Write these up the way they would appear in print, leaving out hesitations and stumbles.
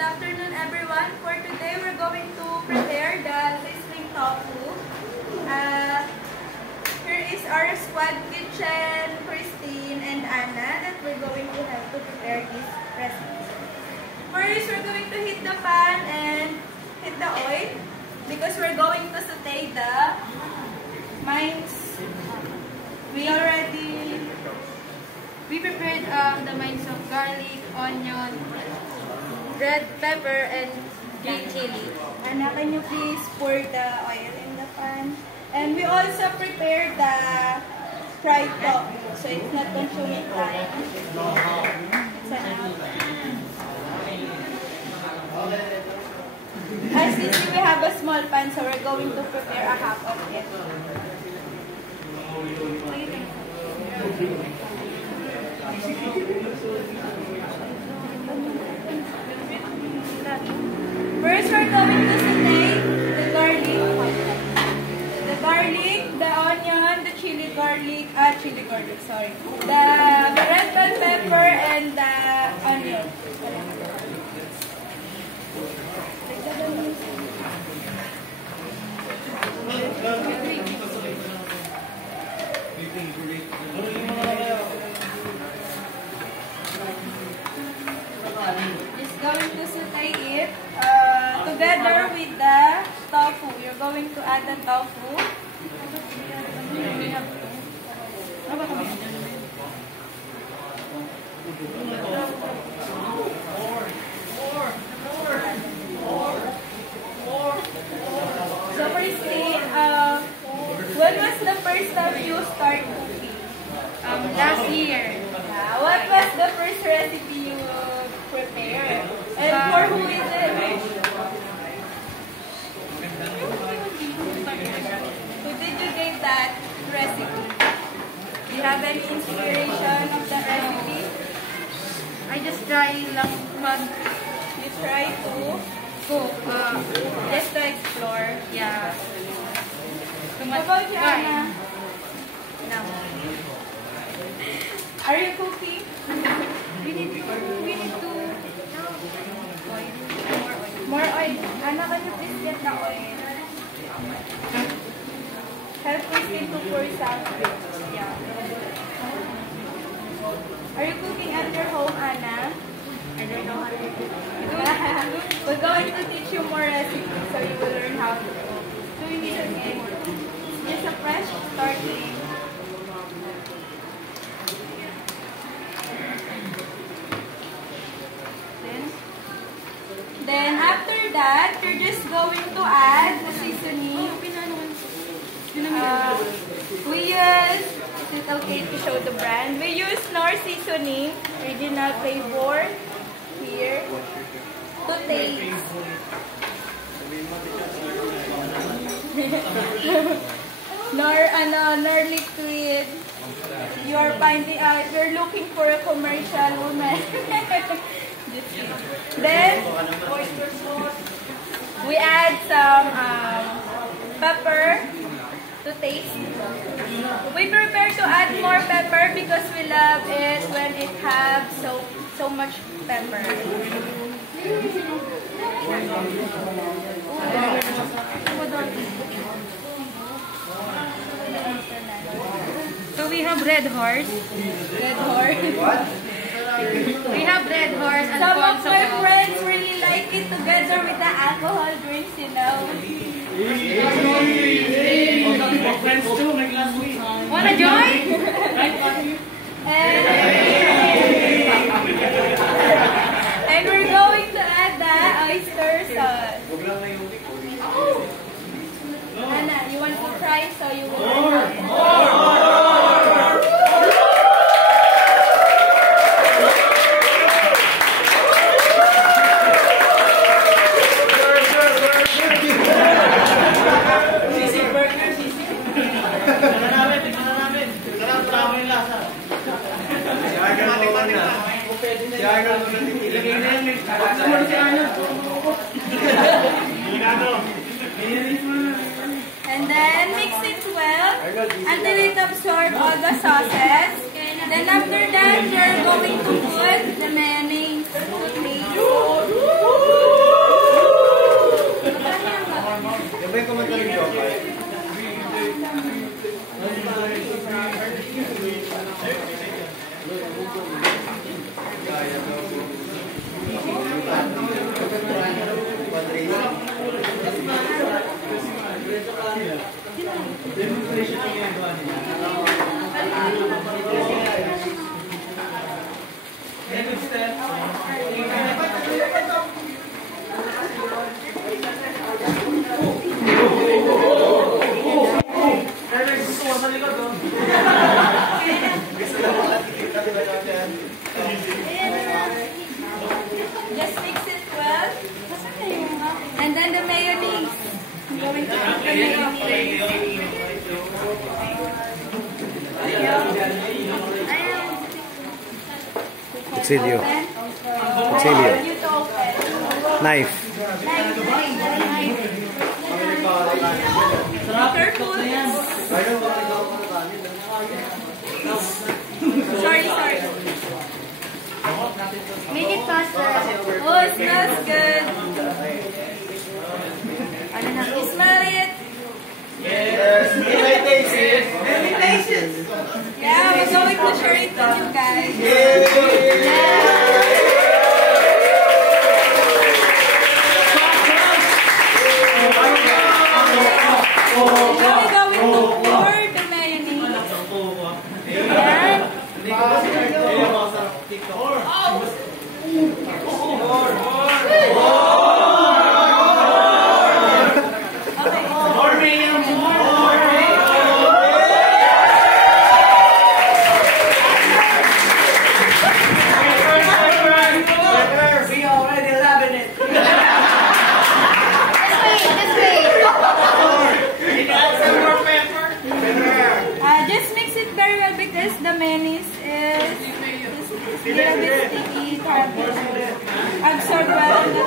good afternoon everyone. For today, we're going to prepare the sizzling tofu. Here is our squad kitchen, Christine and Anna, and we're going to have to prepare this recipe. First, we're going to heat the pan and heat the oil because we're going to saute the mince. We prepared the mince of garlic, onion, red pepper, and green chili. Anna, can you please pour the oil in the pan? And we also prepared the fried tofu, so it's not consuming time. It's enough. As you see, we have a small pan, so we're going to prepare a half of it. First, we're going to saute the garlic, the onion, the chili garlic, sorry. The red bell pepper and the onion. Just going to saute it together with the tofu. You're going to add the tofu. So Christine, when was the first time you start cooking? Last year. What was the first recipe you prepared? And for who is it? Who did you get that recipe? Do you have any inspiration of the recipe? I just try lang You try to cook. just to explore. Yeah. How about you, Anna? No. Are you cooking? We need to More oil. Anna, can you please get the oil? Help Christine to pour some. Yeah. Are you cooking at your home, Anna? I don't know how to cook. We're going to teach you more recipes so you will learn how to cook. So we need again. Just a fresh starting. Then after that, you're just going to add the seasoning. We use, is it okay to show the brand? We use Knorr seasoning, original flavor here to taste. Knorr liquid. You are finding out, you're looking for a commercial woman. Then, we add some pepper to taste. We prepare to add more pepper because we love it when it has so much pepper. So we have red horse. Red horse. We have red horse and Some of my friends really like it together with the alcohol drinks, you know. Friends too, like last week. Wanna join? And we're going to add the oyster sauce. Anna, you want to try so you will learn how. And then mix it well until it absorbs all the sauces. Then after that, you're going to put the mayonnaise to taste. Just mix it well. And then the mayonnaise. I'm going to put the mayonnaise. Kutsilyo. Kutsilyo. Knife. Careful. Sorry. Make it faster. Oh, it smells good. Ano na? Smell it. Yes, we may taste it. Yeah, we're going to share it with you guys. Now we're going to pour the mayonnaise. Ayan. Just mix it very well because the mayonnaise is a little bit sticky to absorb well in the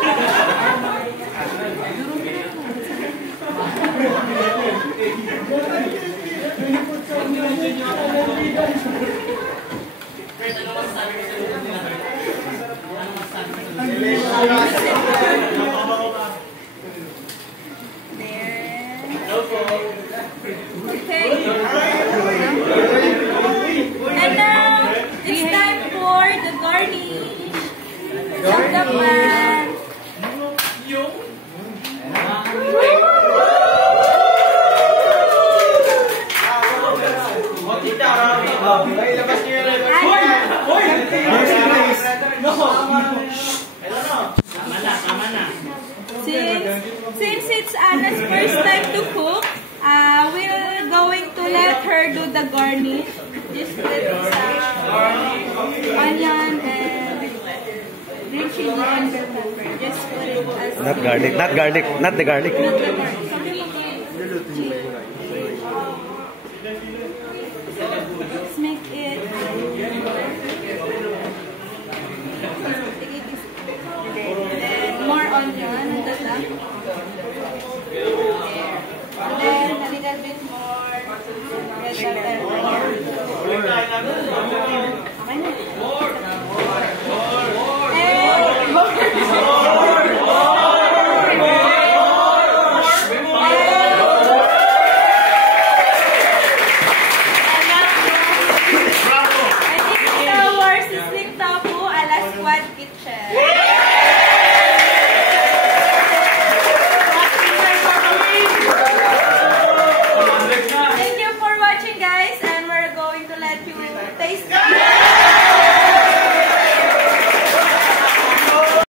Okay. And now it's time for the garnish of the pan. Since it's Anna's first time to cook, we're going to let her do the garnish. Just put onion and green chili and bell pepper. Just put it as Not garlic. Not garlic. Not the garlic. not the garlic. Let's make it. Then more onion on the top. And then a little bit more red pepper. Okay na. And this is our Sizzling Tofu a la Squad Kitchen. Thank you for watching, guys, and we're going to let you taste it.